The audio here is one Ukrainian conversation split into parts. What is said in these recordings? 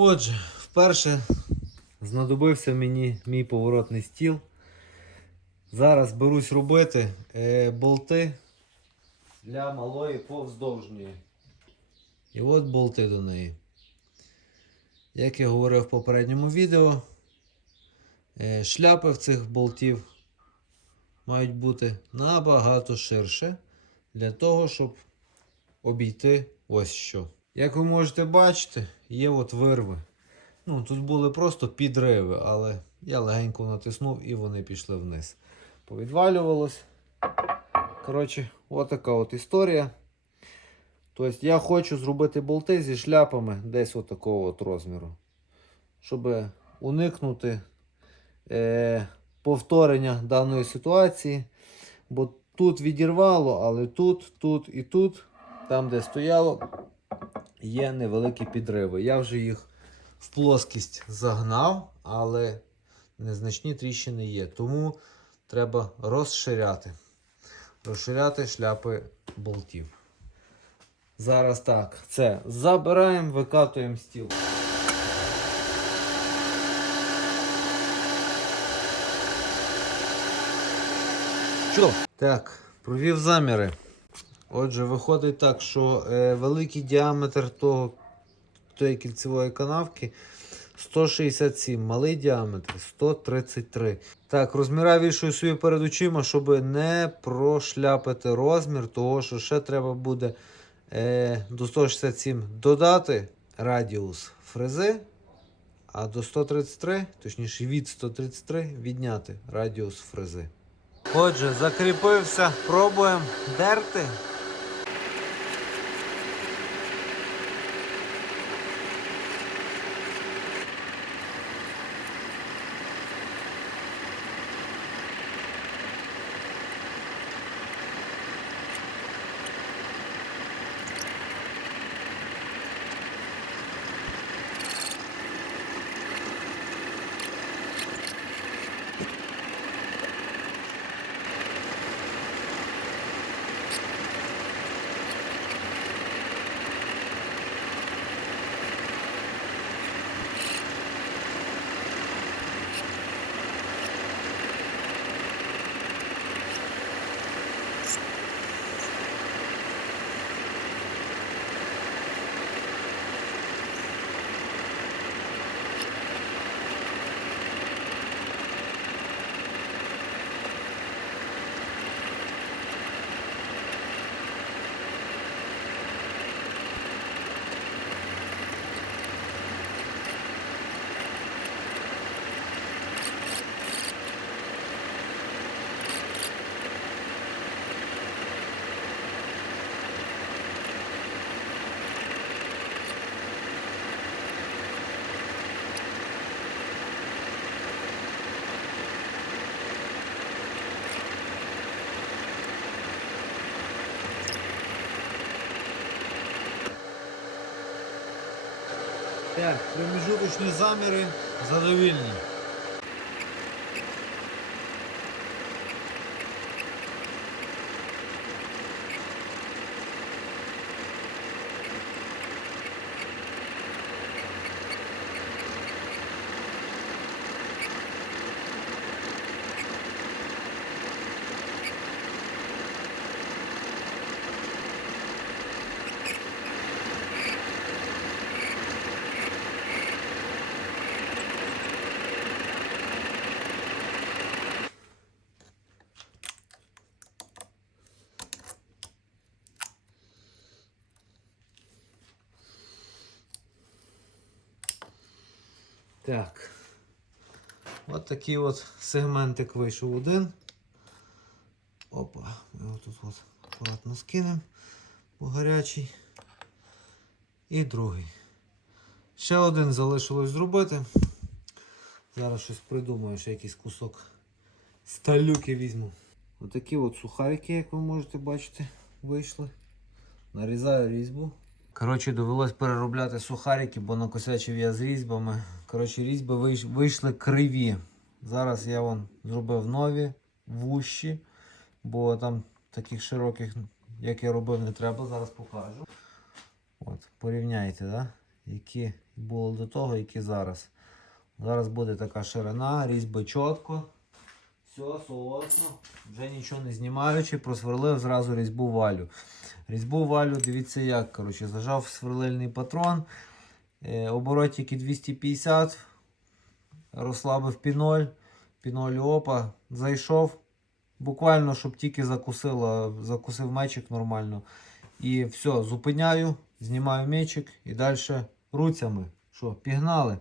Отже, вперше знадобився мені мій поворотний стіл. Зараз берусь робити е, болти для малої повздовжньої. І от болти до неї. Як я говорив в попередньому відео, е, шляпи в цих болтів мають бути набагато ширше для того, щоб обійти ось що. Як ви можете бачити, є от вирви. Ну, тут були просто підриви, але я легенько натиснув і вони пішли вниз. Повідвалювалось. Коротше, отака от історія. Тобто я хочу зробити болти зі шляпами десь отакого от розміру. Щоб уникнути е, повторення даної ситуації. Бо тут відірвало, але тут, тут і тут, там де стояло, є невеликі підриви. Я вже їх в плоскість загнав, але незначні тріщини є. Тому треба розширяти. Розширяти шляпи болтів. Зараз так, це забираємо, викатуємо стіл. Що? Так, провів заміри. Отже, виходить так, що е, великий діаметр того, тої кільцевої канавки 167, малий діаметр 133. Так, розміра вішую собі перед очима, щоб не прошляпити розмір, того що ще треба буде е, до 167 додати радіус фрези, а до 133, точніше від 133 відняти радіус фрези. Отже, закріпився, пробуємо дерти. Так, проміжуточні заміри задовільні. Так. От такий от сегментик вийшов один. Опа, ми його тут от акуратно скинемо по гарячий. І другий. Ще один залишилось зробити. Зараз щось придумаю, ще якийсь кусок сталюки візьму. Отакі от сухарики, як ви можете бачити, вийшли. Нарізаю різьбу. Коротше, довелось переробляти сухарики, бо накосячив я з різьбами. Коротше, різьби вийш- вийшли криві. Зараз я вон зробив нові вущі, бо там таких широких, як я робив, не треба. Зараз покажу. От, порівняйте, да? які, було до того, як і зараз. Зараз буде така ширина, різьби чітко. Все, соосно. Вже нічого не знімаючи, просверлив зразу різьбу валю. Різьбу валю, дивіться як. коротше, Зажав сверлильний патрон. Е, оборотики 250. Розслабив піноль. Піноль опа. Зайшов. Буквально, щоб тільки закусило, закусив мечик нормально. І все, зупиняю, знімаю мечик і далі руцями. Що, пігнали.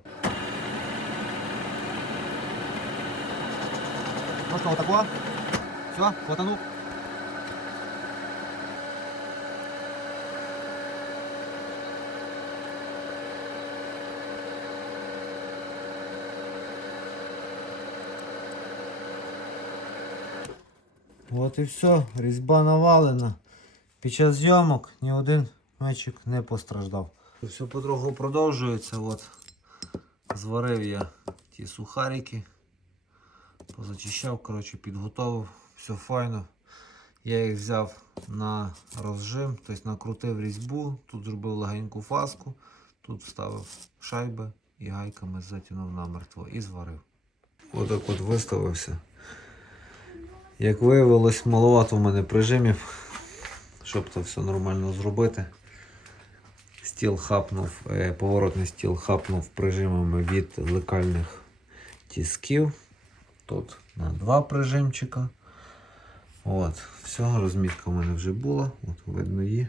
Ну что, вот? Все, хватанул. От і все, різьба навалена. Під час зйомок ні один мечик не постраждав. Все потроху продовжується. От. Зварив я ті сухарики. Позачищав, коротше, підготовив, все файно. Я їх взяв на розжим, тобто накрутив різьбу, тут зробив легеньку фаску, тут вставив шайби і гайками затягнув намертво і зварив. Отак от виставився. Як виявилось, маловато в мене прижимів, щоб це все нормально зробити. Стіл хапнув, е, поворотний стіл хапнув прижимами від лекальних тисків. Тут на два прижимчика. От, все, розмітка в мене вже була. От видно її.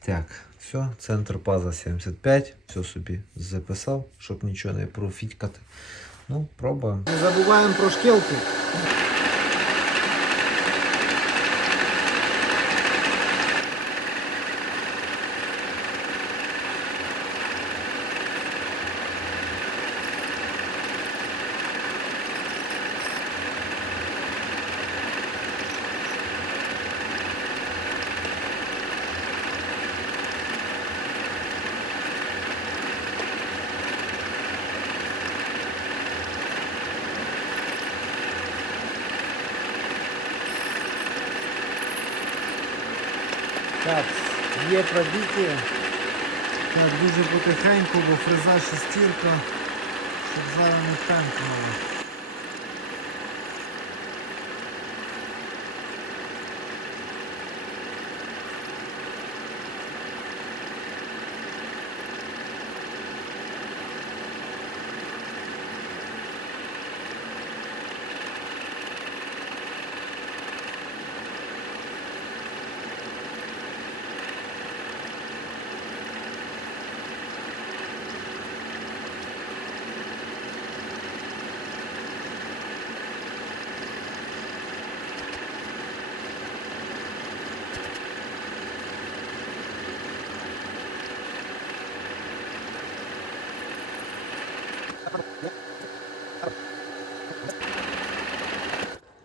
Так, все, центр паза 75. Все собі записав, щоб нічого не профітькати. Ну, пробуємо. Не забуваємо про шкілки. Так, є пробіті. Так, дуже потихеньку, бо фреза шестірка, щоб зараз не танкнуло.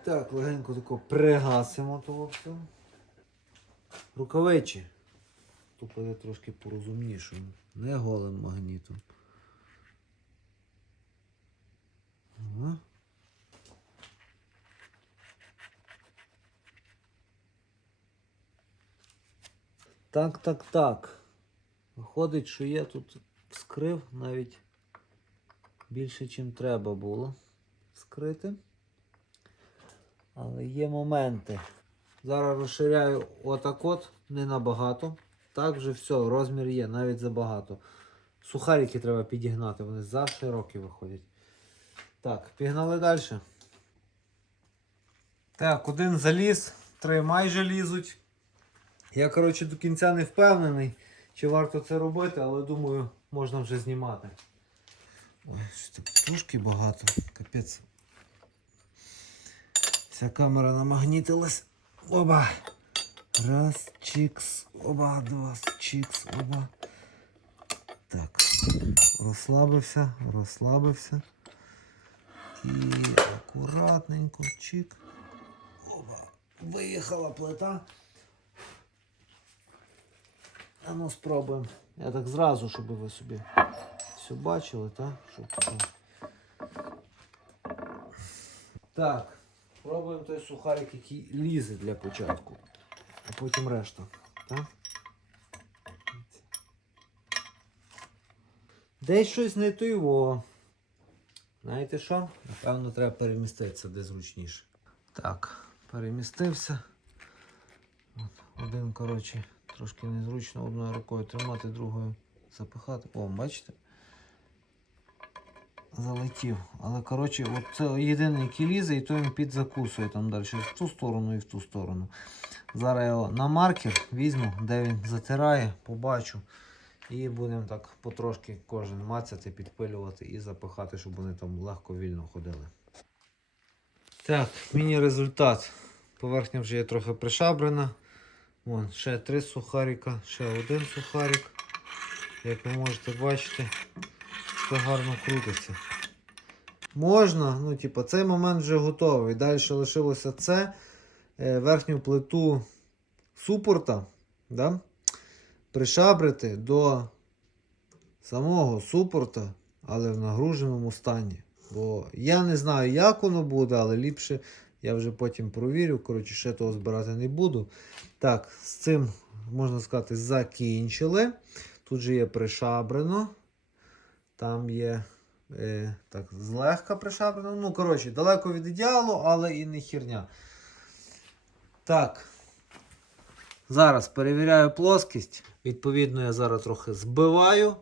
Так, легенько тако пригасимо того все. Рукавичі. Тут буде трошки порозумнішим, не голим магнітом. Ага. Так, так, так. Виходить, що я тут вскрив навіть більше, чим треба було вскрити. Але є моменти. Зараз розширяю отак от, не набагато. Так вже все, розмір є, навіть забагато. Сухарики треба підігнати, вони за широкі виходять. Так, пігнали далі. Так, один заліз, три майже лізуть. Я, коротше, до кінця не впевнений, чи варто це робити, але думаю, можна вже знімати. Ой, що так трошки багато. Капець. Вся камера намагнітилась. Оба. Раз, чикс, оба, два, чикс, оба. Так. Розслабився, розслабився. І акуратненько, чик. Оба. Виїхала плита. А ну спробуємо. Я так зразу, щоб ви собі все бачили, так? Щоб все. Так. Пробуємо той сухарик, який лізе для початку. А потім решта. Так? Десь щось не то його. Знаєте що? Напевно, треба переміститися де зручніше. Так, перемістився. Один, коротше, трошки незручно одною рукою тримати, другою запихати. О, бачите? Залетів. Але коротше, от це єдиний, який лізе, і то він підзакусує там далі в ту сторону і в ту сторону. Зараз його на маркер візьму, де він затирає, побачу. І будемо так потрошки кожен мацяти, підпилювати і запихати, щоб вони там легко вільно ходили. Так, міні-результат. Поверхня вже є трохи пришабрена. Вон, ще три сухарика, ще один сухарик. Як ви можете бачити, все гарно крутиться. Можна, ну, типу, цей момент вже готовий. Далі лишилося це. е, Верхню плиту супорта. Да? Пришабрити до самого супорта, але в нагруженому стані. Бо я не знаю, як воно буде, але ліпше я вже потім провірю. Коротше, ще того збирати не буду. Так, з цим, можна сказати, закінчили. Тут же є пришабрено. Там є е, так, злегка пришабрено. Ну, коротше, далеко від ідеалу, але і не херня. Так. Зараз перевіряю плоскість. Відповідно, я зараз трохи збиваю,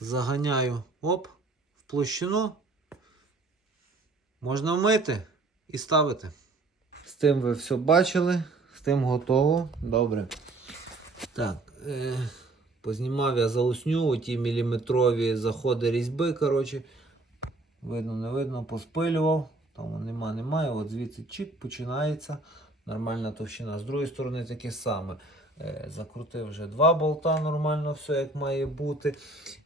заганяю оп, в площину. Можна вмити і ставити. З тим ви все бачили, з тим готово. Добре. Так, е, познімав я залусню, оті міліметрові заходи різьби. коротше. Видно, не видно, поспилював. Там нема, немає. От звідси чик починається. Нормальна товщина. З другої сторони таке саме. Е, закрутив вже два болта, нормально все як має бути.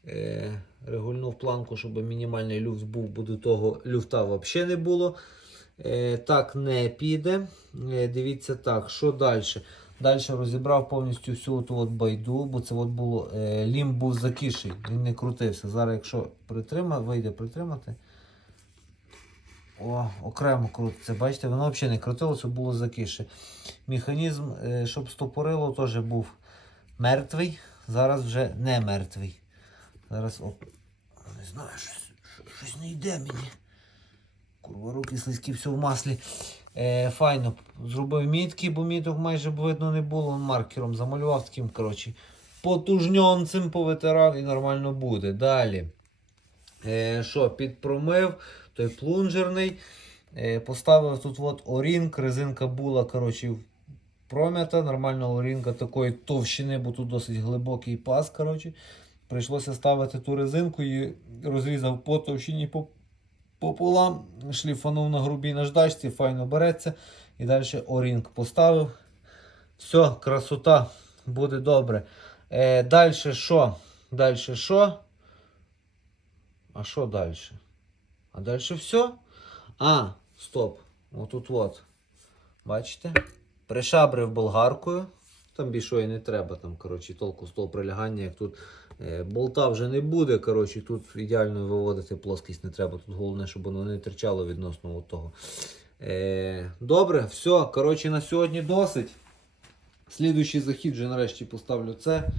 Е, регульнув планку, щоб мінімальний люфт був, бо до того люфта взагалі не було. Е, так не піде. Дивіться так, що далі? Далі розібрав повністю всю ту от байду, бо це от було е, лім був закиший, він не крутився. Зараз, якщо притрима, вийде притримати. О, окремо крутиться. Бачите, воно взагалі не крутилося, було закише. Механізм, е, щоб стопорило, теж був мертвий. Зараз вже не мертвий. Зараз оп. Не знаю, щось, щось не йде мені. Курва, руки слизькі, все в маслі. Е, файно. Зробив мітки, бо міток майже видно не було. Маркером замалював таким, коротше, потужньонцем повитирав і нормально буде. Далі. Е, що, підпромив, той плунжерний. Е, поставив тут от орінг, резинка була, коротше, пром'ята. Нормальна орінка такої товщини, бо тут досить глибокий паз. коротше. Прийшлося ставити ту резинку і розрізав по товщині по пополам, шліфанув на грубій наждачці, файно береться. І далі орінг поставив. Все, красота, буде добре. Е, далі що? Далі що? А що далі? А далі все? А, стоп. Отут от. Бачите? Пришабрив болгаркою. Там більше і не треба, там, коротше, толку з того прилягання, як тут болта вже не буде. Коротше, тут ідеально виводити плоскість не треба. Тут головне, щоб воно не терчало відносно от того. Е, добре, все. Коротше, на сьогодні досить. Слідуючий захід вже нарешті поставлю це.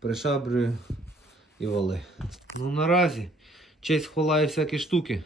Пришабрюю і вали. Ну наразі. Честь хвалає всякі штуки.